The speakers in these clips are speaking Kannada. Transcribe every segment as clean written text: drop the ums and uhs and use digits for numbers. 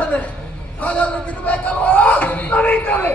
ಆಗ್ತದೆ. ಹಾಗಾದ್ರೆ ತಿನ್ಬೇಕಲ್ವಾ? ನಡೀತಾರೆ.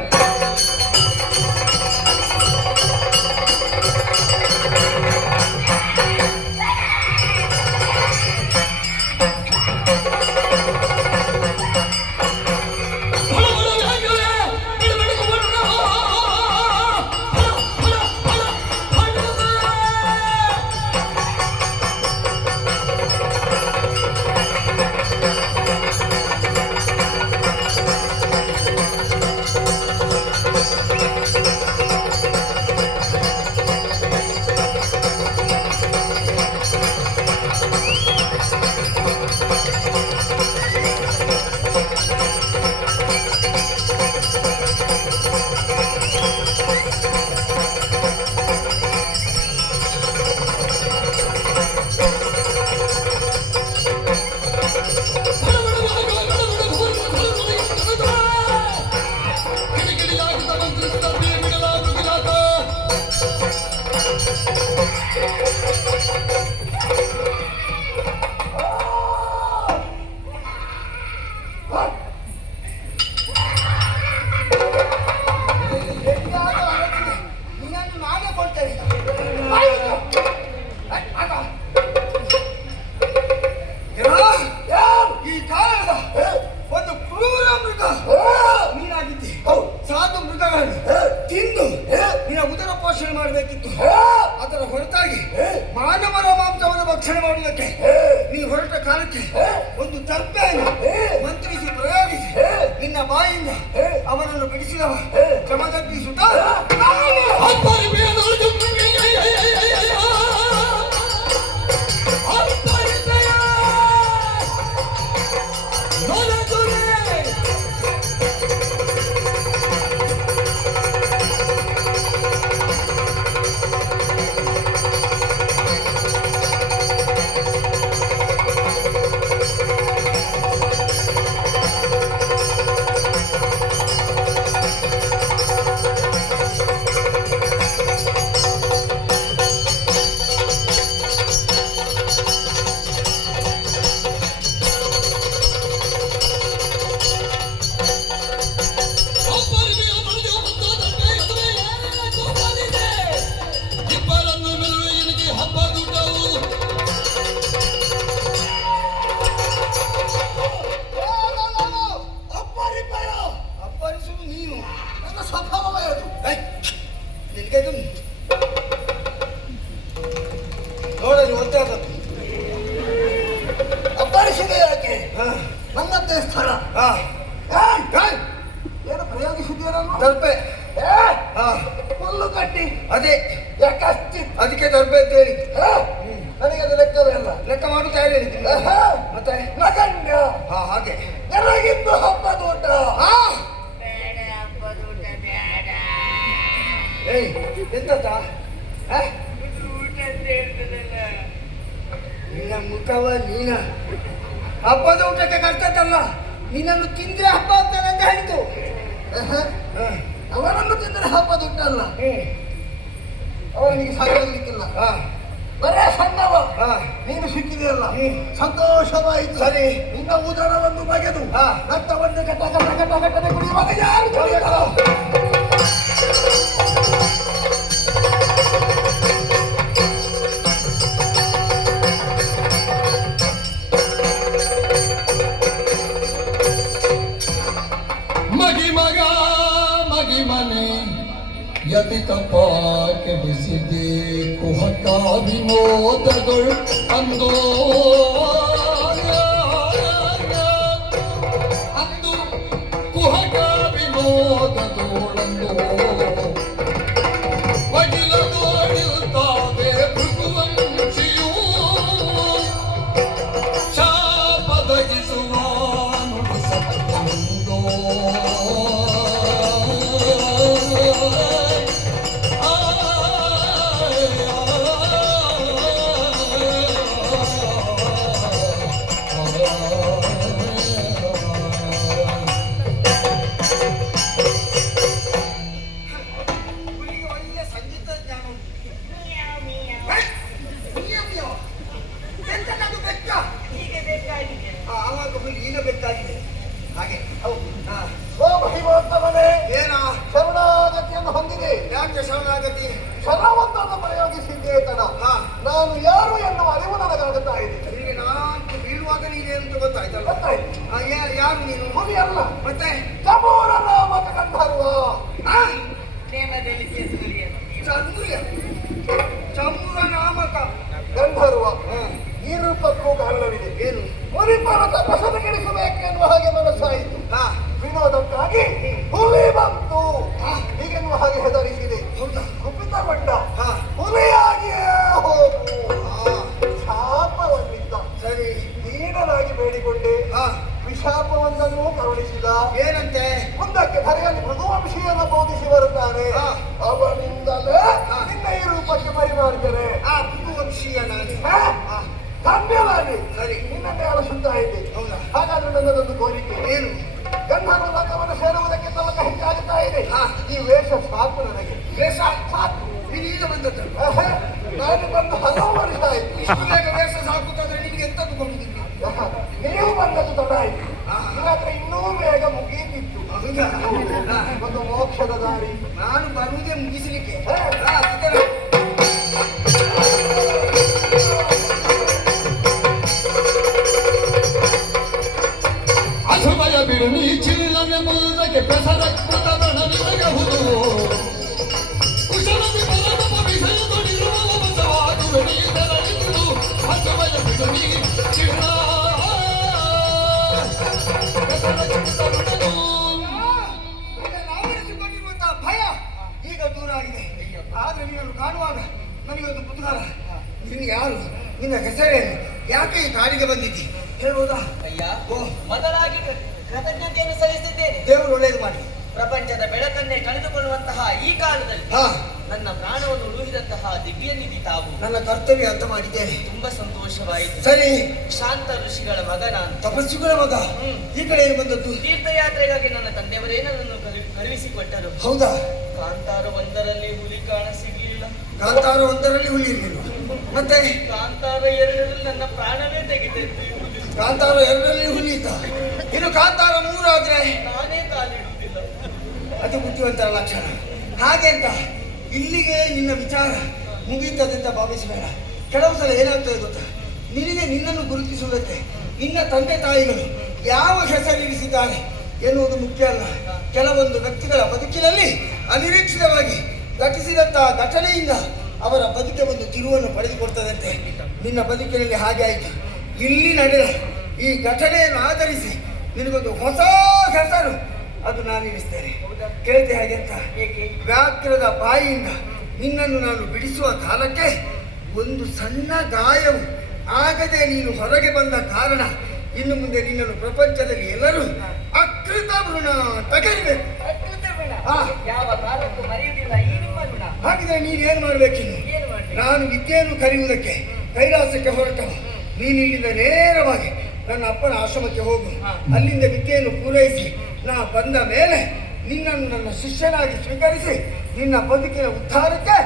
ಅದಕ್ಕೆ ದರ್ಬೆ ಅಂತ ಹೇಳಿ ನನಗೆ ಅದು ಲೆಕ್ಕವೇ ಅಲ್ಲ. ಲೆಕ್ಕ ಮಾಡು ತಯಾರಿ ಮತ್ತೆ ನಗಣ್ಯ ಹಾಗೆ ನನಗಿದ್ದು ಹಬ್ಬದ ಊಟ. ಏಯ್ ಎಂತ ನಿನ್ನ ಮುಖವ ನೀನ ಹಬ್ಬದ ಊಟಕ್ಕೆ ಕರ್ತದಲ್ಲ. ನಿನ್ನನ್ನು ತಿಂದ್ರೆ ಹಬ್ಬ ಆಗ್ತದೆ ಅಂತ ಹೇಳಿತು. ಅವನನ್ನು ತಿಂದರೆ ಹಬ್ಬದ ಊಟ ಅಲ್ಲ. ಅವನಿಗೆ ಸಾಕಾಗಲಿಕ್ಕಿಲ್ಲ. ಬರೇ ಸಣ್ಣವ ನೀನು ಸಿಕ್ಕಿದೆಯಲ್ಲ, ಸಂತೋಷವಾಯಿತು. ಸರಿ, ನಿನ್ನ ಉದರವನ್ನು ಬಗೆದು ರಕ್ತವನ್ನು ಘಟ ಘಟ ಘಟ ಘಟನೆ ಕುಡಿಯುವಾಗ ಯಾರು ಕುಡಿಯುತ್ತಾರೋ? ಮಗಿ ಮಗ ಮಗಿ ಮನೆ ಯತಿ ತಪಾಕೆ ಬಿಸಿದೆ ಕುಹಕ ವಿನೋದಗಳು ಅಂದು ಅಂದು ಕುಹಕ ವಿನೋದಗಳಂದು ವಗಿಲದೋಡಿರುತ್ತಾವೆ ಭೃಗುವಂಶಿಯೂ ಶಾಪದಗಿಸುವ ನುಡಿ ಸತ್ತುಂದೋ ಹಾಗೆ ಹೌದು. ಹಾ. ಓ ಮಹಿಮೋತ್ತಮನೇ, ಏನ ಶರಣಾಗತಿಯನ್ನು ಹೊಂದಿದೆ. ಯಾಕೆ ಶರಣಾಗತಿ? ಶರಣವೊಂದನ್ನು ಪ್ರಯೋಗಿಸಿದ್ದೇ ತಡ. ಹಾ. ನಾನು ಯಾರು ಎನ್ನುವ ಅರಿವು ನನಗಾಗುತ್ತಾ ಇದೆ. ನಿನಗೆ ನಾನು ಬೀಳುವಾಗ ನೀನೇನು ಅಂತ ಗೊತ್ತಾಯ್ತಲ್ಲ? ಗೊತ್ತಾಯ್ತು. ಯಾರು ನೀನು? ಹುಲಿ ಅಲ್ಲ, ಮತ್ತೆ ಚಮೂರ ನಾಮಕ ಗಂಧರ್ವ. ಆ? ಚಂದ್ರಿಯ ಚಮೂರ ನಾಮಕ ಗಂಧರ್ವ. ಹಾ. ಈ ರೂಪಕ್ಕೂ ಕಾರಣವಿದೆ. ಏನು? ಮುನಿಪರ ತಪಸ್ಸನ್ನುಗಿಳಿಸಬೇಕೆನ್ನುವ ಹಾಗೆ ಮನಸ್ಸಾಯಿತು. ಹಾ. ವಿನೋದಕ್ಕಾಗಿ ಹುಲಿ ಬಂತು ಹೀಗೆನ್ನುವ ಹಾಗೆ ಹೆದರಿಸಿದೆ. ಹೌದಾ? ಕುಪಿತಗೊಂಡ ಹಾ. ಹುಲಿಯಾಗಿಯೇ ಹೋಗು ಹಾ. ಶಾಪವನ್ನಿದ್ದ. ಸರಿ. ದೀನನಾಗಿ ಬೇಡಿಕೊಂಡೆ. ಹಾ. ವಿಶಾಪವೊಂದನ್ನು ಕರುಣಿಸಿದ. ಏನಂತೆ? ಮುಂದಕ್ಕೆ ಧರೆಯಲ್ಲಿ ಮೃದುವಂಶಿಯನ್ನು ಬೋಧಿಸಿ ಬರುತ್ತಾನೆ. ಹಾ. ಅವನಿಂದಲೇ ಹಾ. ನಿನ್ನ ಈ ರೂಪಕ್ಕೆ ಪರಿಮಾರ್ಜನೆ. ಆ ಪುರುವಂಶೀಯ ನಾನು. ಹಾ? ಹಾ. ಧನ್ಯವಾದಿ. ಸರಿ. ನಿನ್ನನ್ನೇ ಅಲಸುತ್ತಾ ಇದ್ದೆ. ಹೌದಾ? ಹಾಗಾದ್ರೆ ನನ್ನದೊಂದು ಕೋರಿಕೆ. ಏನು? ಗಂಧರ್ವ ಲೋಕವನ್ನು ಸೇರುವುದಕ್ಕೆ ತನಕ ಹೆಚ್ಚಾಗುತ್ತಾ ಇದೆ. ಹಾ. ಈ ವೇಷ ಸಾಕು ನನಗೆ. ವೇಷ? ಸಾಕು. ನೀನೀಗ ಬಂದದ್ದು. ಆಹಾ, ನಾನು ಬಂದು ಹಲವು ವರ್ಷ ಆಯ್ತು. ಇಷ್ಟು ಬೇಗ ವೇಷ ಸಾಕುತ್ತಾದ್ರೆ ನಿನಗೆ ಎಂತದ್ದು ಕೊಂಡಿದ್ದೀನಿ? ಆಹಾ, ನೀವು ಬಂದದ್ದು ತಡ ಆಯ್ತು. ಹಾ. ಇಲ್ಲಾಂದ್ರೆ ಇನ್ನೂ ಬೇಗ ಮುಗಿಯುತ್ತಿತ್ತು. ಹೌದಾ? ಹಾ. ಒಂದು ಮೋಕ್ಷದ ದಾರಿ. ನಾನು ಬರುವುದೇ ಮುಗಿಸಲಿಕ್ಕೆ. ಹಾ. ಹಾ, ಸಿದ್ಧರೇ. ಅಸಮಯ ಬಿಡು ನೀ ಚಿಲ್ಲನೆ ಮುಂದಕ್ಕೆ ಬೆಸರಕೃತ ಬಣವಿರಬಹುದು ಕುಶಲದಿ ಬಲದ ವಿಷಯದೊಡಿರುವ ಬಸವಾಗುವೆ ನೀ ತೆರಳಿದು ಅಸಮಯ ಬಿಡು ನೀ ಚಿಲ್ಲ ಬೆಸರಕೃತ ಬಣವು ನಾವಿರಿಸಿಕೊಂಡಿರುವಂತಹ ಭಯ ಈಗ ದೂರ ಆಗಿದೆ. ಆದ್ರೆ ನೀನನ್ನು ಕಾಣುವಾಗ ನನಗೊಂದು ಕುತೂಹಲ. ನೀನು ಯಾರು? ನಿನ್ನ ಹೆಸರೇನು? ಯಾಕೆ ಈ ಕಾಡಿಗೆ ಬಂದಿದ್ದಿ ಹೇಳ್ಬೋದಾ? ಅಯ್ಯ, ಓ, ಮೊದಲಾಗಿ ಕೃತಜ್ಞತೆಯನ್ನು ಸಲ್ಲಿಸಿದ್ದೇನೆ. ದೇವರು ಒಳ್ಳೇದು ಮಾಡಿ. ಪ್ರಪಂಚದ ಬೆಳಕನ್ನೇ ಕಳೆದುಕೊಳ್ಳುವಂತಹ ಈ ಕಾಲದಲ್ಲಿ ಹಾ. ನನ್ನ ಪ್ರಾಣವನ್ನು ಉಳಿಸಿದಂತಹ ದಿವ್ಯ ನಿಧಿ ತಾವು. ನನ್ನ ಕರ್ತವ್ಯ ಅಂತ ಮಾಡಿದ್ದೇನೆ. ತುಂಬಾ ಸಂತೋಷವಾಯಿತು. ಸರಿ. ಶಾಂತ ಋಷಿಗಳ ಮಗ ನಾನು. ತಪಸ್ಸುಗಳ ಮಗ. ಈ ಕಡೆ ಏನು ಬಂದದ್ದು? ತೀರ್ಥಯಾತ್ರೆಗಾಗಿ ನನ್ನ ತಂದೆಯವರೇ ನನ್ನನ್ನು ಕಳುಹಿಸಿಕೊಟ್ಟರು. ಹೌದಾ? ಕಾಂತಾರ ಒಂದರಲ್ಲಿ ಹುಲಿ ಕಾಣ ಸಿಗಲಿಲ್ಲ. ಕಾಂತಾರ ಒಂದರಲ್ಲಿ ಹುಲಿ ಇರಲಿಲ್ಲ. ಮತ್ತೆ ಕಾಂತಾರ ಎರಡರಲ್ಲಿ ನನ್ನ ಪ್ರಾಣವೇ ತೆಗೆದಿತ್ತು. ಕಾಂತಾರ ಎರಡರಲ್ಲಿ ಹುಲಿ ಇದ್ದ. ಇನ್ನು ಕಾಂತಾರ ಮೂರಾದ್ರೆ ನಾನೇ ಕಾಲಿಡುವುದಿಲ್ಲ. ಅದು ಬುದ್ಧಿವಂತರ ಲಕ್ಷಣ. ಹಾಗೆ ಅಂತ ಇಲ್ಲಿಗೆ ನಿನ್ನ ವಿಚಾರ ಮುಗಿಯುತ್ತದೆಂತ ಭಾವಿಸಬೇಡ. ಕೆಲವು ಸಲ ಏನಾಗ್ತದೆ ಗೊತ್ತಾ? ನಿನಗೆ ನಿನ್ನನ್ನು ಗುರುತಿಸುವುದಕ್ಕೆ ನಿನ್ನ ತಂದೆ ತಾಯಿಗಳು ಯಾವ ಹೆಸರಿರಿಸಿದ್ದಾರೆ ಎನ್ನುವುದು ಮುಖ್ಯ ಅಲ್ಲ. ಕೆಲವೊಂದು ವ್ಯಕ್ತಿಗಳ ಬದುಕಿನಲ್ಲಿ ಅನಿರೀಕ್ಷಿತವಾಗಿ ಘಟಿಸಿದಂತಹ ಘಟನೆಯಿಂದ ಅವರ ಬದುಕೆ ಒಂದು ತಿರುವನ್ನು ಪಡೆದುಕೊಳ್ತದಂತೆ. ನಿನ್ನ ಬದುಕಿನಲ್ಲಿ ಹಾಗೆ ಆಯಿತು. ಇಲ್ಲಿ ನಡೆದ ಈ ಘಟನೆಯನ್ನು ಆಧರಿಸಿ ನಿನಗೊಂದು ಹೊಸ ಹೆಸರು ಅದು ನಾನು ಇರಿಸ್ತೇನೆ. ಕೇಳ್ತೆ ಹಾಗೆ ಅಂತ? ವ್ಯಾಘ್ರದ ಬಾಯಿಯಿಂದ ನಿನ್ನನ್ನು ನಾನು ಬಿಡಿಸುವ ಕಾಲಕ್ಕೆ ಒಂದು ಸಣ್ಣ ಗಾಯವು ಆಗದೆ ನೀನು ಹೊರಗೆ ಬಂದ ಕಾರಣ ಇನ್ನು ಮುಂದೆ ನಿನ್ನನ್ನು ಪ್ರಪಂಚದಲ್ಲಿ ಎಲ್ಲರೂ ಅಕೃತ ಭ್ರೂಣ ಅಂತ ಕರಿಬೇಕು. ಹಾ. ಯಾವ ಕಾಲಕ್ಕೂ ಮರೆಯುವುದಿಲ್ಲ ಈ ನಿಮ್ಮ ಗುಣ. ಹಾಗಿದ್ರೆ ನೀನೇನು ಮಾಡಬೇಕಿನ್ನು? ಏನು ಮಾಡ್ಬೇಕು? ನಾನು ವಿದ್ಯೆಯನ್ನು ಕಲಿಯುವುದಕ್ಕೆ ಕೈಲಾಸಕ್ಕೆ ಹೊರಟವ. ನೀನು ಇಲ್ಲಿಂದ ನೇರವಾಗಿ ನನ್ನ ಅಪ್ಪನ ಆಶ್ರಮಕ್ಕೆ ಹೋಗು. ಅಲ್ಲಿಂದ ವಿದ್ಯೆಯನ್ನು ಪೂರೈಸಿ ನಾ ಬಂದ ಮೇಲೆ ನಿನ್ನನ್ನು ನನ್ನ ಶಿಷ್ಯನಾಗಿ ಸ್ವೀಕರಿಸಿ ನಿನ್ನ ಬದುಕಿನ ಉದ್ಧಾರಕ್ಕೆ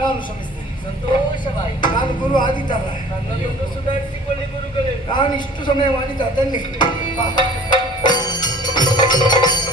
ನಾನು ಶ್ರಮಿಸ್ತೇನೆ. ಸಂತೋಷವಾಯಿತು. ನಾನು ಗುರು ಆದಿತ್ತಲ್ಲ. ನನ್ನನ್ನು ಸುಧಾರಿಸಿಕೊಳ್ಳಿ ಗುರುಗಳೇ. ನಾನು ಇಷ್ಟು ಸಮಯ ಮಾಡಿದ್ದ ಅದನ್ನೇ